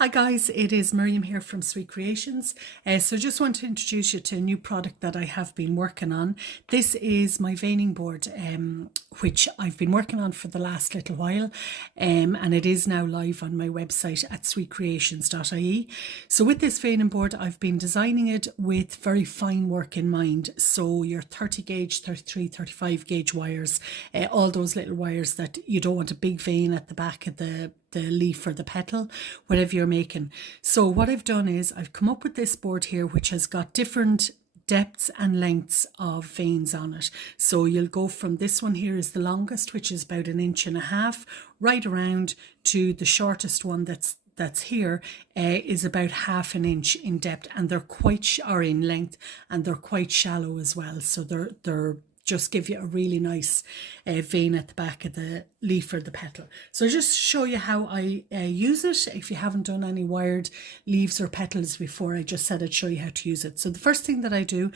Hi guys, it is Miriam here from Sweet Creations. So just want to introduce you to a new product that I have been working on. This is my veining board, which I've been working on for the last little while, and it is now live on my website at sweetcreations.ie. So with this veining board, I've been designing it with very fine work in mind. So your 30 gauge, 33, 35 gauge wires, all those little wires that you don't want a big vein at the back of the leaf or the petal, whatever you're making. So what I've done is I've come up with this board here which has got different depths and lengths of veins on it. So you'll go from this one here is the longest, which is about 1.5 inches, right around to the shortest one that's here is about 1/2 inch in depth, and they're quite or in length, and they're quite shallow as well. So they're just give you a really nice vein at the back of the leaf or the petal. So I'll just show you how I use it. If you haven't done any wired leaves or petals before, I just said I'd show you how to use it. So the first thing that I do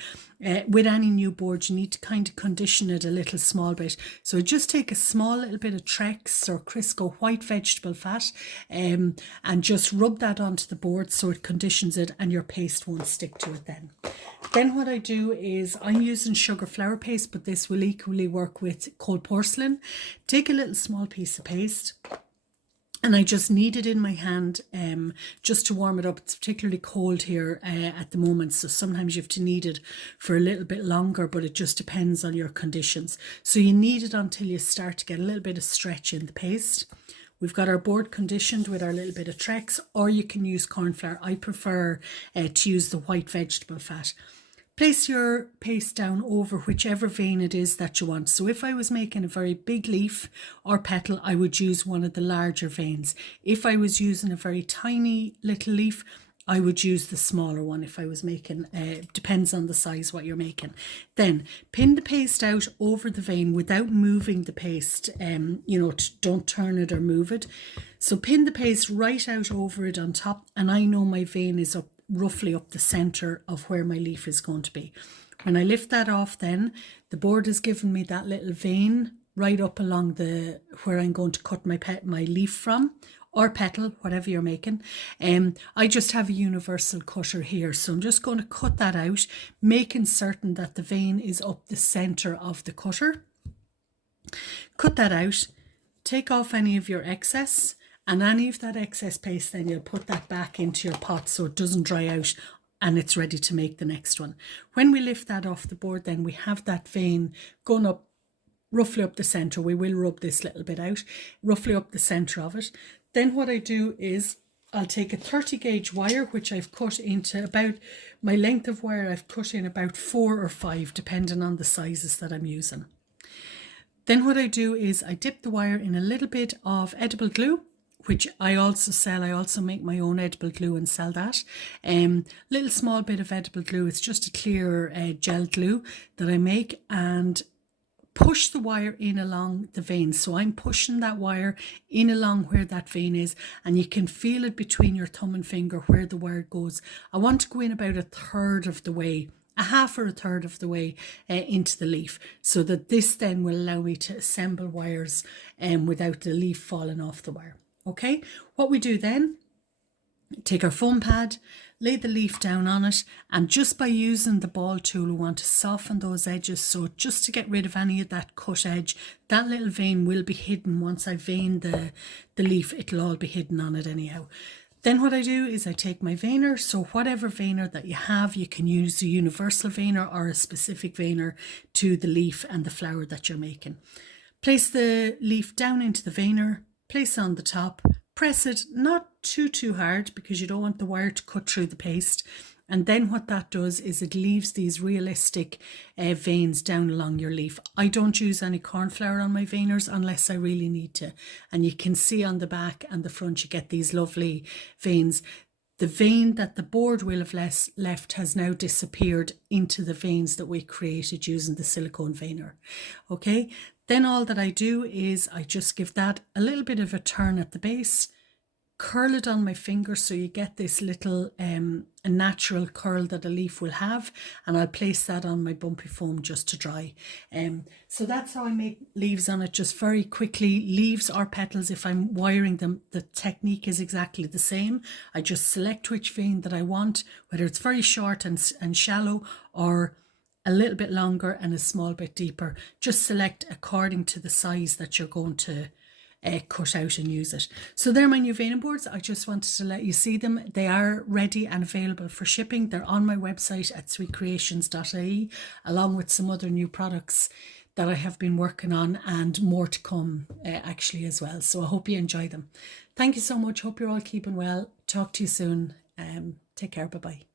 with any new board, you need to kind of condition it a little small bit. So I just take a small little bit of Trex or Crisco white vegetable fat and just rub that onto the board so it conditions it and your paste won't stick to it then. Then what I do is I'm using sugar flour paste, but this will equally work with cold porcelain. Take a little small piece of paste and I just knead it in my hand just to warm it up. It's particularly cold here at the moment, so sometimes you have to knead it for a little bit longer, but it just depends on your conditions. So you knead it until you start to get a little bit of stretch in the paste. We've got our board conditioned with our little bit of Trex, or you can use corn flour. I prefer to use the white vegetable fat. Place your paste down over whichever vein it is that you want. So if I was making a very big leaf or petal, I would use one of the larger veins. If I was using a very tiny little leaf, I would use the smaller one. If I was making, depends on the size what you're making. Then pin the paste out over the vein without moving the paste, don't turn it or move it. So pin the paste right out over it on top, and I know my vein is up roughly up the center of where my leaf is going to be. When I lift that off, then the board has given me that little vein right up along the where I'm going to cut my leaf from, or petal, whatever you're making. I just have a universal cutter here, so I'm just going to cut that out, making certain that the vein is up the center of the cutter. Cut that out, take off any of your excess, and any of that excess paste, then you'll put that back into your pot so it doesn't dry out and it's ready to make the next one. When we lift that off the board, then we have that vein going up roughly up the center. We will rub this little bit out, roughly up the center of it. Then what I do is I'll take a 30 gauge wire, which I've cut into about, my length of wire I've cut in about 4 or 5, depending on the sizes that I'm using. Then what I do is I dip the wire in a little bit of edible glue, which I also sell. I also make my own edible glue and sell that. Little small bit of edible glue. It's just a clear gel glue that I make, and push the wire in along the vein. So I'm pushing that wire in along where that vein is, and you can feel it between your thumb and finger where the wire goes. I want to go in about 1/3 of the way, a half or 1/3 of the way into the leaf, so that this then will allow me to assemble wires without the leaf falling off the wire. Okay, what we do then, take our foam pad, lay the leaf down on it, and just by using the ball tool we want to soften those edges. So just to get rid of any of that cut edge, that little vein will be hidden. Once I vein the leaf, it'll all be hidden on it anyhow. Then what I do is I take my veiner, so whatever veiner that you have, you can use a universal veiner or a specific veiner to the leaf and the flower that you're making. Place the leaf down into the veiner, place on the top, press it not too hard because you don't want the wire to cut through the paste. And then what that does is it leaves these realistic veins down along your leaf. I don't use any corn flour on my veiners unless I really need to. And you can see on the back and the front you get these lovely veins. The vein that the board will have left has now disappeared into the veins that we created using the silicone veiner. Okay, then all that I do is I just give that a little bit of a turn at the base, curl it on my finger so you get this little a natural curl that a leaf will have, and I'll place that on my bumpy foam just to dry. So that's how I make leaves on it, just very quickly. Leaves or petals, if I'm wiring them, the technique is exactly the same. I just select which vein that I want, whether it's very short and shallow or a little bit longer and a small bit deeper. Just select according to the size that you're going to cut out and use it. So they're my new veining boards. I just wanted to let you see them. They are ready and available for shipping. They're on my website at sweetcreations.ie, along with some other new products that I have been working on, and more to come actually as well. So I hope you enjoy them. Thank you so much. Hope you're all keeping well. Talk to you soon. Take care. Bye-bye.